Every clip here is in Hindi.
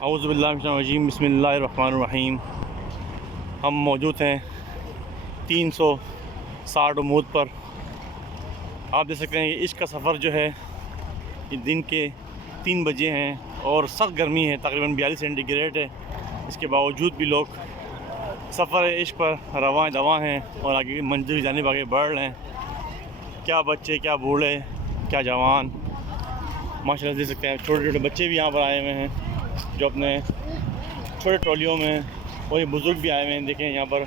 औज़ुबिल्लाहिमिनश्शैतानिर्रजीम बिस्मिल्लाहिर्रहमानिर्रहीम। हम मौजूद हैं 360 उमूद पर। आप देख सकते हैं ये इश्क का सफ़र जो है ये दिन के 3 बजे हैं और सख्त गर्मी है, तकरीबन 42 सेंटीग्रेड है। इसके बावजूद भी लोग सफ़र इश्क पर रवां दवा हैं और आगे की मंजिल की जानिब आगे बढ़ रहे हैं। क्या बच्चे, क्या बूढ़े, क्या जवान, माशाल्लाह देख सकते हैं। छोटे छोटे बच्चे भी यहाँ पर आए हुए हैं जो अपने छोटे ट्रॉलियों में, और ये बुज़ुर्ग भी आए हुए हैं। देखें यहाँ पर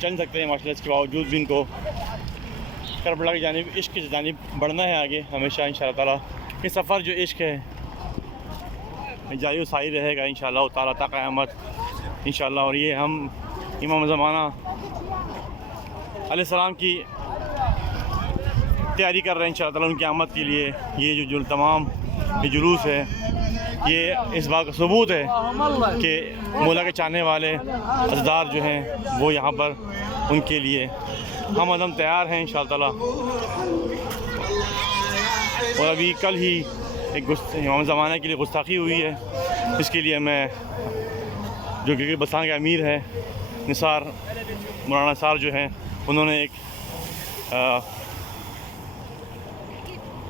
चल सकते हैं माशाल्लाह। इसके बावजूद भी इनको करबला की जानिब, इश्क की जानिब बढ़ना है आगे हमेशा इंशाअल्लाह ताला। ये सफ़र जो इश्क है जारी सारी रहेगा इंशाअल्लाह ताला ता क़यामत इंशाअल्लाह। और ये हम इमाम ज़माना अलैहिस्सलाम की तैयारी कर रहे हैं इंशाअल्लाह ताला उनकी आमद के लिए। ये जो तमाम ये जुलूस है ये इस बात का सबूत है कि मौला के चाहने वाले अज़दार जो हैं वो यहाँ पर उनके लिए हम अदम तैयार हैं इंशाअल्लाह ताला। और अभी कल ही एक इमाम ज़माना के लिए गुस्ताखी हुई है, इसके लिए मैं जो कि बस्तान के अमीर है निसार मौलाना निसार जो हैं उन्होंने एक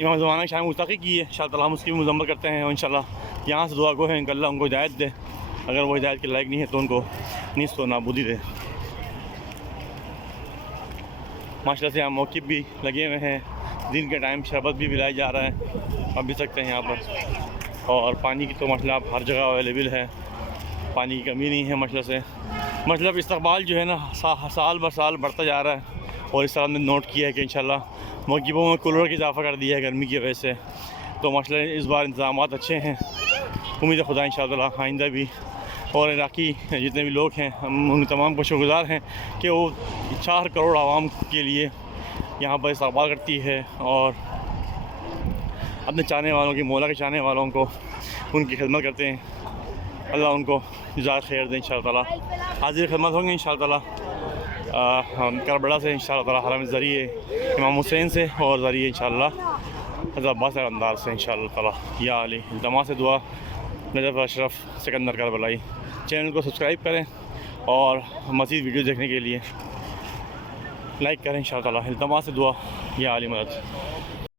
इमाम ज़माना की शान में गुस्ताखी की है। इंशाअल्लाह ताला हम उसकी भी मज़म्मत करते हैं और इंशाअल्लाह यहाँ से दुआ गो है अल्लाह उनको हिदायत दे। अगर वो हिदायत के लायक नहीं है तो उनको नीस तो नाबूदी दे। माशाल्लाह से यहाँ मौक़िफ़ भी लगे हुए हैं। दिन के टाइम शरबत भी पिलाया जा रहा है, आप भी सकते हैं यहाँ पर। और पानी की तो मतलब हर जगह अवेलेबल है, पानी की कमी नहीं है माशाल्लाह से। मतलब इस्तक़बाल जो है ना साल ब साल बढ़ता जा रहा है। और इस तरह हमने नोट किया है कि इंशाअल्लाह मौक़िफ़ों में कूलर की इजाफ़ा कर दिया है गर्मी की वजह से। तो माशाल्लाह इस बार इंतज़ामात अच्छे हैं। उम्मीद है खुदा इंशाअल्लाह आइंदा भी। और इराक़ी जितने भी लोग हैं हम उन तमाम को शुक्रगुज़ार हैं कि वो 4 करोड़ आवाम के लिए यहाँ पर इस्तक़बाल करती है और अपने चाहने वालों की, मौला के चाहने वालों को उनकी खिदमत करते हैं। अल्लाह उनको जज़ाए खैर दे इंशाअल्लाह ताला। हाज़िर खिदमत होंगे इंशाअल्लाह ताला करबला से इंशाअल्लाह ताला, हरम ज़रिए इमाम हुसैन से और ज़रिए इंशाअल्लाह हज़रत अब्बास अंदार से इंशाअल्लाह ताला। या अली इल्तमा से दुआ नजफ़ अशरफ सिकंदर करबलाई। चैनल को सब्सक्राइब करें और मज़ीद वीडियो देखने के लिए लाइक करें इंशाअल्लाह ताला। इल्तमा से दुआ या अली मदद।